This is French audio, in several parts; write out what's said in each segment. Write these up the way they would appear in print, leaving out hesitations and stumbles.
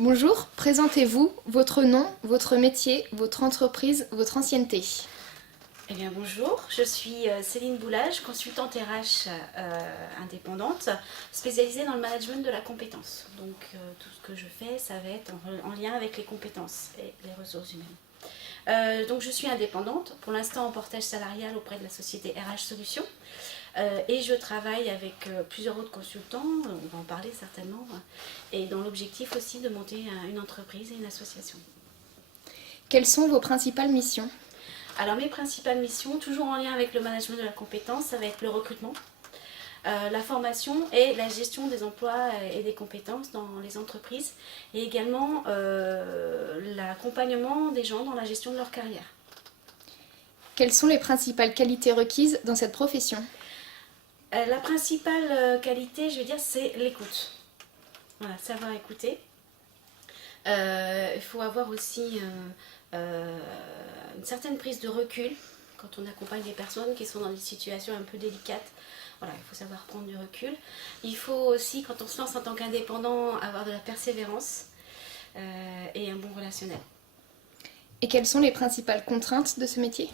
Bonjour, présentez-vous, votre nom, votre métier, votre entreprise, votre ancienneté. Eh bien bonjour, je suis Céline Boulage, consultante RH indépendante, spécialisée dans le management de la compétence. Donc tout ce que je fais, ça va être en lien avec les compétences et les ressources humaines. Donc je suis indépendante, pour l'instant en portage salarial auprès de la société RH Solutions. Et je travaille avec plusieurs autres consultants, on va en parler certainement, et dans l'objectif aussi de monter une entreprise et une association. Quelles sont vos principales missions? Alors mes principales missions, toujours en lien avec le management de la compétence, ça va être le recrutement, la formation et la gestion des emplois et des compétences dans les entreprises, et également l'accompagnement des gens dans la gestion de leur carrière. Quelles sont les principales qualités requises dans cette profession? La principale qualité, je veux dire, c'est l'écoute. Voilà, savoir écouter. Il faut avoir aussi une certaine prise de recul quand on accompagne des personnes qui sont dans des situations un peu délicates. Voilà, il faut savoir prendre du recul. Il faut aussi, quand on se lance en tant qu'indépendant, avoir de la persévérance et un bon relationnel. Et quelles sont les principales contraintes de ce métier?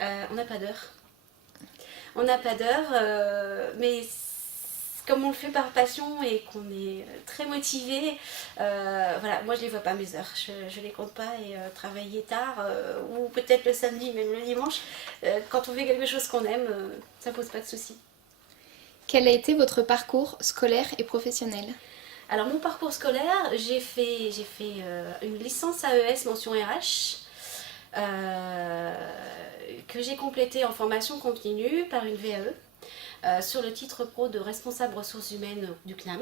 On n'a pas d'heure. On n'a pas d'heure, mais comme on le fait par passion et qu'on est très motivé, voilà, moi je les vois pas mes heures, je les compte pas et travailler tard ou peut-être le samedi, même le dimanche, quand on fait quelque chose qu'on aime, ça pose pas de soucis. Quel a été votre parcours scolaire et professionnel? Alors mon parcours scolaire, j'ai fait une licence AES mention RH que j'ai complétée en formation continue par une VAE. Sur le titre pro de responsable ressources humaines du CNAM.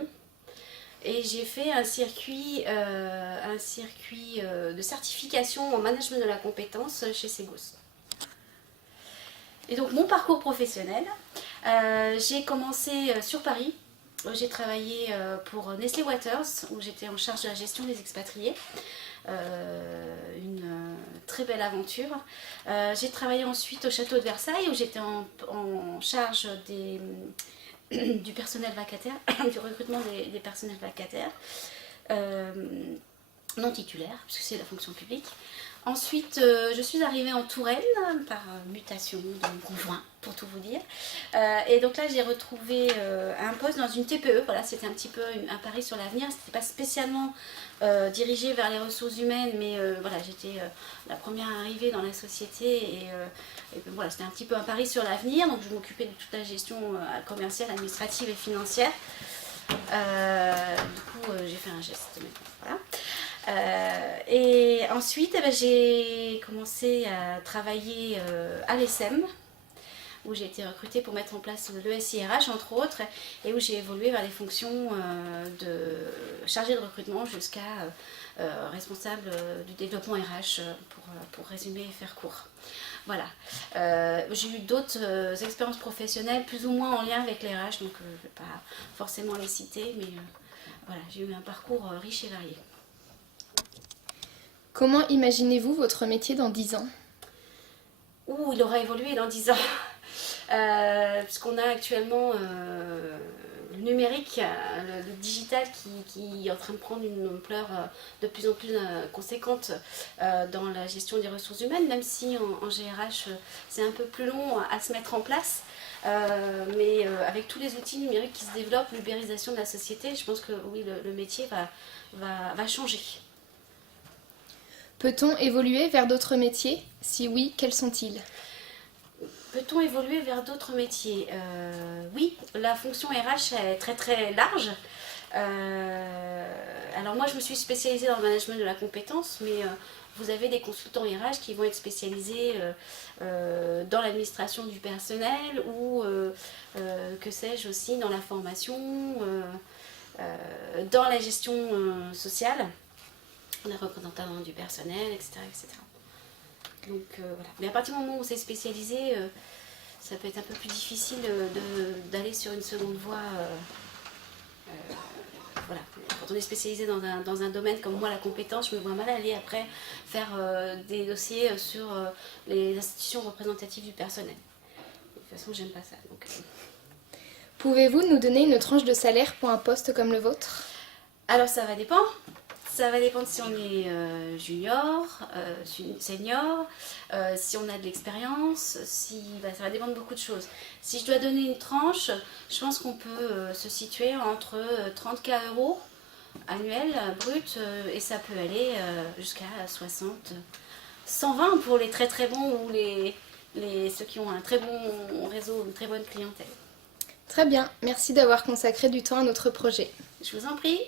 Et j'ai fait un circuit de certification en management de la compétence chez Segos. Et donc mon parcours professionnel, j'ai commencé sur Paris. J'ai travaillé pour Nestlé Waters, où j'étais en charge de la gestion des expatriés. Une très belle aventure. J'ai travaillé ensuite au château de Versailles, où j'étais en charge du personnel vacataire, du recrutement des personnels vacataires, non titulaires, puisque c'est la fonction publique. Ensuite, je suis arrivée en Touraine par mutation de mon conjoint, pour tout vous dire. Et donc là, j'ai retrouvé un poste dans une TPE. Voilà, c'était un petit peu un pari sur l'avenir. C'était pas spécialement dirigé vers les ressources humaines, mais voilà, j'étais la première arrivée dans la société et voilà, c'était un petit peu un pari sur l'avenir. Donc je m'occupais de toute la gestion commerciale, administrative et financière. Du coup, j'ai fait un geste. Mais voilà. Et ensuite, eh ben, j'ai commencé à travailler à l'ESM, où j'ai été recrutée pour mettre en place le SIRH, entre autres, et où j'ai évolué vers les fonctions de chargée de recrutement jusqu'à responsable du développement RH, pour résumer et faire court. Voilà. J'ai eu d'autres expériences professionnelles, plus ou moins en lien avec les RH, donc je ne vais pas forcément les citer, mais voilà, j'ai eu un parcours riche et varié. Comment imaginez-vous votre métier dans 10 ans? Ouh, il aura évolué dans 10 ans. Puisqu'on a actuellement le numérique, le digital qui est en train de prendre une ampleur de plus en plus conséquente dans la gestion des ressources humaines, même si en GRH c'est un peu plus long à se mettre en place. Mais avec tous les outils numériques qui se développent, l'ubérisation de la société, je pense que oui, le métier va changer. Peut-on évoluer vers d'autres métiers? Si oui, quels sont-ils? Peut-on évoluer vers d'autres métiers? Oui, la fonction RH est très très large. Alors moi je me suis spécialisée dans le management de la compétence, mais vous avez des consultants RH qui vont être spécialisés dans l'administration du personnel ou que sais-je aussi dans la formation, dans la gestion sociale, les représentants du personnel, etc. etc. Donc voilà. Mais à partir du moment où c'est spécialisé, ça peut être un peu plus difficile d'aller sur une seconde voie. Voilà. Quand on est spécialisé dans un domaine comme moi, la compétence, je me vois mal aller après faire des dossiers sur les institutions représentatives du personnel. De toute façon, j'aime pas ça. Donc, Pouvez-vous nous donner une tranche de salaire pour un poste comme le vôtre? alors ça va dépendre. ça va dépendre si on est junior, senior, si on a de l'expérience, ça va dépendre de beaucoup de choses. Si je dois donner une tranche, je pense qu'on peut se situer entre 30 000 € annuels brut et ça peut aller jusqu'à 60, 120 pour les très très bons ou ceux qui ont un très bon réseau, une très bonne clientèle. Très bien, merci d'avoir consacré du temps à notre projet. Je vous en prie.